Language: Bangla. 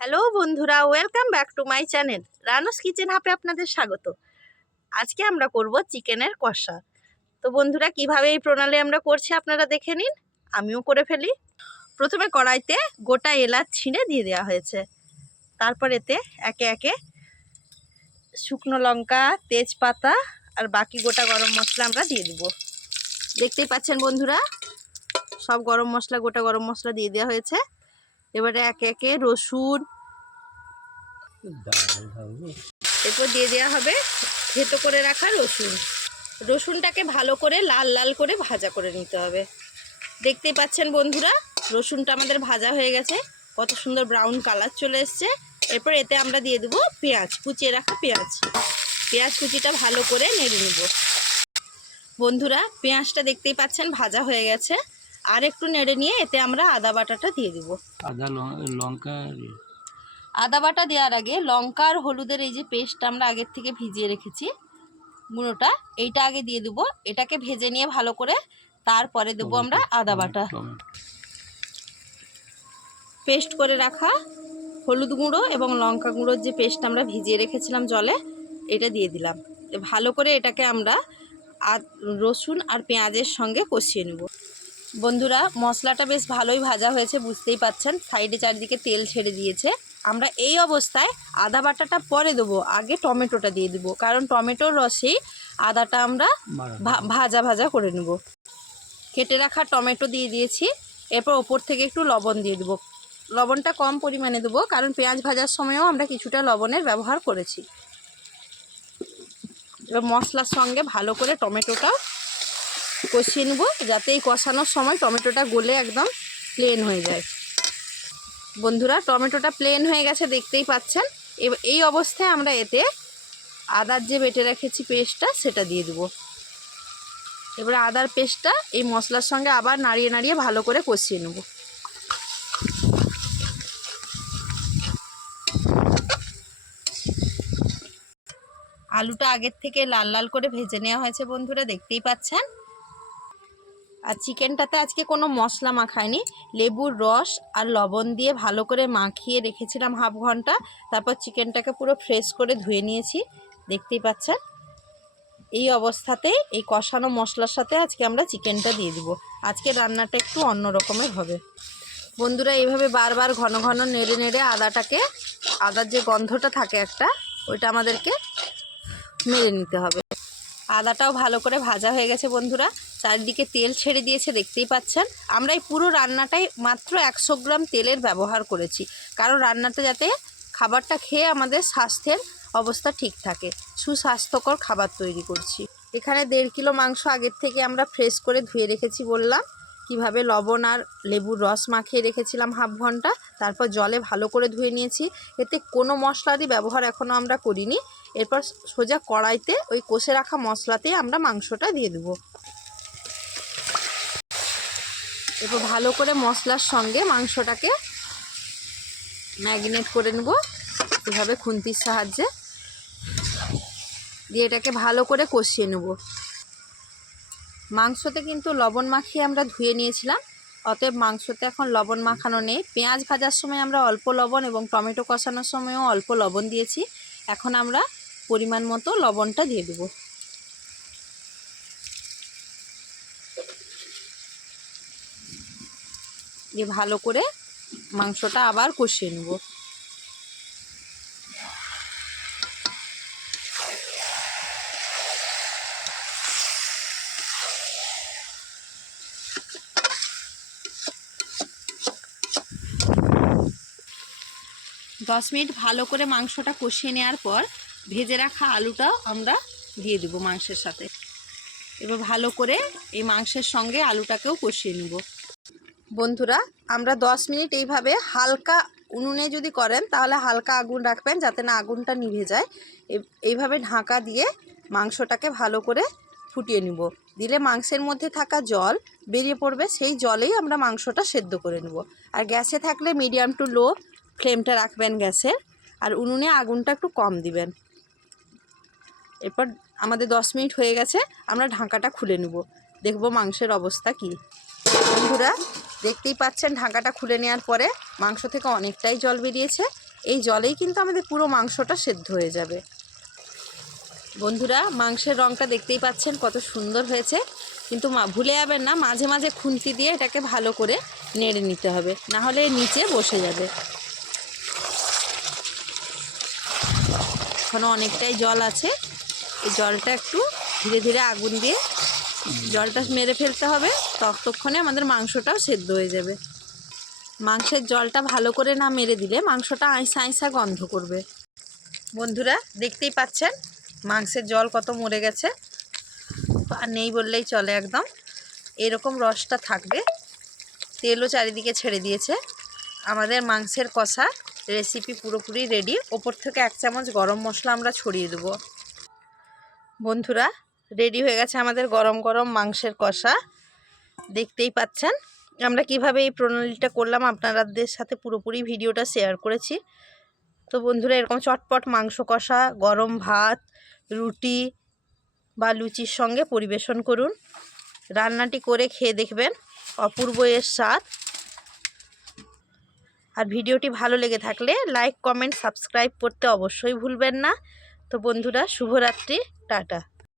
হ্যালো বন্ধুরা, welcome back to my channel Ranu's kitchen হাবে আপনাদের স্বাগত। আজকে আমরা করব চিকেনের কষা। তো বন্ধুরা, কিভাবে এই প্রণালী আমরা করছি আপনারা দেখে নিন, আমিও করে ফেলি। প্রথমে কড়াইতে গোটা এলাচ ছিঁড়ে দিয়ে দেওয়া হয়েছে। তারপর এতে একে একে শুকনো লঙ্কা, তেজপাতা আর বাকি গোটা গরম মশলা আমরা দিয়ে দেব। দেখতেই পাচ্ছেন বন্ধুরা, সব গরম মশলা, গোটা গরম মশলা দিয়ে দেওয়া হয়েছে। এবারে একে একে রসুন, এরপর দিয়ে দেওয়া হবে থেতো করে রাখা রসুনটাকে ভালো করে লাল লাল করে ভাজা করে নিতে হবে। দেখতেই পাচ্ছেন বন্ধুরা, রসুনটা আমাদের ভাজা হয়ে গেছে, কত সুন্দর ব্রাউন কালার চলে এসছে। এরপর এতে আমরা দিয়ে দেবো পেঁয়াজ, কুচিয়ে রাখা পেঁয়াজ কুচিটা ভালো করে নেড়ে নেব। বন্ধুরা, পেঁয়াজটা দেখতেই পাচ্ছেন ভাজা হয়ে গেছে। আর একটু নেড়ে নিয়ে এতে আমরা আদা বাটাটা দিয়ে দেবো। আদা বাটা দেওয়ার আগে লঙ্কা আর হলুদের এই যে পেস্টটা আমরা আগের থেকে ভিজিয়ে রেখেছি, গুঁড়োটা, এইটা আগে দিয়ে দেবো। এটাকে ভেজে নিয়ে ভালো করে তারপরে দেবো আমরা আদা বাটা। পেস্ট করে রাখা হলুদ গুঁড়ো এবং লঙ্কা গুঁড়োর যে পেস্ট আমরা ভিজিয়ে রেখেছিলাম জলে, এটা দিয়ে দিলাম। ভালো করে এটাকে আমরা রসুন আর পেঁয়াজের সঙ্গে কষিয়ে নেব। বন্ধুরা, মশলাটা বেশ ভালোই ভাজা হয়েছে, বুঝতেই পাচ্ছেন সাইডে চারিদিকে তেল ছেড়ে দিয়েছে। আমরা এই অবস্থায় আদা বাটাটা পরে দেবো, আগে টমেটোটা দিয়ে দেবো, কারণ টমেটোর রসেই আদাটা আমরা ভাজা ভাজা করে নেব। কেটে রাখা টমেটো দিয়ে দিয়েছি। এরপর ওপর থেকে একটু লবণ দিয়ে দেবো। লবণটা কম পরিমাণে দেবো, কারণ পেঁয়াজ ভাজার সময়ও আমরা কিছুটা লবণের ব্যবহার করেছি। এবার মশলার সঙ্গে ভালো করে টমেটোটা কষিয়ে নেব, যাতে এই কষানোর সময় টমেটোটা গলে একদম প্লেন হয়ে যায়। বন্ধুরা, টমেটোটা প্লেন হয়ে গেছে, দেখতেই পাচ্ছেন। এই অবস্থায় আমরা এতে আদার যে বেটে রেখেছি পেস্টটা, সেটা দিয়ে দেবো। এবারে আদার পেস্টটা এই মশলার সঙ্গে আবার নাড়িয়ে নাড়িয়ে ভালো করে কষিয়ে নেব। আলুটা আগের থেকে লাল লাল করে ভেজে নেওয়া হয়েছে বন্ধুরা, দেখতেই পাচ্ছেন। আর চিকেনটাতে আজকে কোনো মশলা মাখায়নি, লেবুর রস আর লবণ দিয়ে ভালো করে মাখিয়ে রেখেছিলাম হাফ ঘন্টা। তারপর চিকেনটাকে পুরো ফ্রেশ করে ধুয়ে নিয়েছি, দেখতেই পাচ্ছেন। এই অবস্থাতেই এই কষানো মশলার সাথে আজকে আমরা চিকেনটা দিয়ে দিব। আজকে রান্নাটা একটু অন্য রকমের হবে বন্ধুরা। এইভাবে বারবার ঘন ঘন নেড়ে নেড়ে আদার যে গন্ধটা থাকে একটা, ওইটা আমাদেরকে মেরে নিতে হবে। আদাটাও ভালো করে ভাজা হয়ে গেছে বন্ধুরা, চারিদিকে তেল ছেড়ে দিয়েছে, দেখতেই পাচ্ছেন। আমরা এই পুরো রান্নাটাই মাত্র 100 গ্রাম তেলের ব্যবহার করেছি, কারণ রান্নাটা যাতে খাবারটা খেয়ে আমাদের স্বাস্থ্যের অবস্থা ঠিক থাকে, সুস্বাস্থ্যকর খাবার তৈরি করছি। এখানে 1.5 কিলো মাংস আগের থেকে আমরা ফ্রেশ করে ধুয়ে রেখেছি, বললাম কিভাবে লবণ আর লেবুর রস মাখিয়ে রেখেছিলাম হাফ ঘন্টা। তারপর জলে ভালো করে ধুয়ে নিয়েছি। এতে কোনো মশলারই ব্যবহার এখনও আমরা করিনি। এরপর সোজা কড়াইতে ওই কষে রাখা মশলাতেই আমরা মাংসটা দিয়ে দেবো। এরপর ভালো করে মশলার সঙ্গে মাংসটাকে ম্যারিনেট করে নেব, এভাবে খুন্তির সাহায্যে দিয়ে এটাকে ভালো করে কষিয়ে নেব। মাংসতে কিন্তু লবণ মাখিয়ে আমরা ধুয়ে নিয়েছিলাম, অতএব মাংসতে এখন লবণ মাখানো নেই। পেঁয়াজ ভাজার সময় আমরা অল্প লবণ এবং টমেটো কষানোর সময়ও অল্প লবণ দিয়েছি। এখন আমরা পরিমাণ মতো লবণটা দিয়ে দেব। দিয়ে ভালো করে মাংসটা আবার কষিয়ে নেব। দশ মিনিট ভালো করে মাংসটা কষিয়ে নেওয়ার পর ভেজে রাখা আলুটাও আমরা দিয়ে দেবো মাংসের সাথে। এবার ভালো করে এই মাংসের সঙ্গে আলুটাকেও কষিয়ে নেব। বন্ধুরা, আমরা 10 মিনিট এইভাবে হালকা উনুনে যদি করেন তাহলে হালকা আগুন রাখবেন, যাতে না আগুনটা নিভে যায়। এইভাবে ঢাকা দিয়ে মাংসটাকে ভালো করে ফুটিয়ে নেব। দিলে মাংসের মধ্যে থাকা জল বেরিয়ে পড়বে, সেই জলেই আমরা মাংসটা সেদ্ধ করে নেব। আর গ্যাসে থাকলে মিডিয়াম টু লো ফ্লেমটা রাখবেন গ্যাসের, আর উনুনে আগুনটা একটু কম দিবেন। এরপর আমাদের 10 মিনিট হয়ে গেছে, আমরা ঢাকাটা খুলে নেব, দেখব মাংসের অবস্থা কী। বন্ধুরা, দেখতেই পাচ্ছেন ঢাকাটা খুলে নেওয়ার পরে মাংস থেকে অনেকটাই জল বেরিয়েছে। এই জলেই কিন্তু আমাদের পুরো মাংসটা সেদ্ধ হয়ে যাবে। বন্ধুরা মাংসের রঙটা দেখতেই পাচ্ছেন কত সুন্দর হয়েছে, কিন্তু ভুলে যাবেন না মাঝে মাঝে খুন্তি দিয়ে এটাকে ভালো করে নেড়ে নিতে হবে, না হলে নিচে বসে যাবে। এখনো অনেকটাই জল আছে, এই জলটা একটু ধীরে ধীরে আগুন দিয়ে জলটা মেরে ফেলতে হবে, ততক্ষণে আমাদের মাংসটাও সেদ্ধ হয়ে যাবে। মাংসের জলটা ভালো করে না মেরে দিলে মাংসটা আইসা আইসা গন্ধ করবে। বন্ধুরা দেখতেই পাচ্ছেন মাংসের জল কত মরে গেছে, আর নেই বললেই চলে, একদম এরকম রসটা থাকবে। তেলও চারিদিকে ছেড়ে দিয়েছে। আমাদের মাংসের কষা রেসিপি পুরোপুরি রেডি। ওপর থেকে 1 চামচ গরম মশলা আমরা ছড়িয়ে দেবো। বন্ধুরা রেডি হয়ে গেছে আমাদের গরম গরম মাংসের কষা। দেখতেই পাচ্ছেন আমরা কিভাবে এই প্রণালীটা করলাম, আপনাদের সাথে পুরোপুরি ভিডিওটা শেয়ার করেছি। তো বন্ধুরা এরকম চটপট মাংস কষা গরম ভাত, রুটি বা লুচির সঙ্গে পরিবেশন করুন। রান্নাটি করে খেয়ে দেখবেন অপূর্ব এর স্বাদ। আর ভিডিওটি ভালো লেগে থাকলে লাইক, কমেন্ট, সাবস্ক্রাইব করতে অবশ্যই ভুলবেন না। তো বন্ধুরা শুভরাত্রি, টাটা।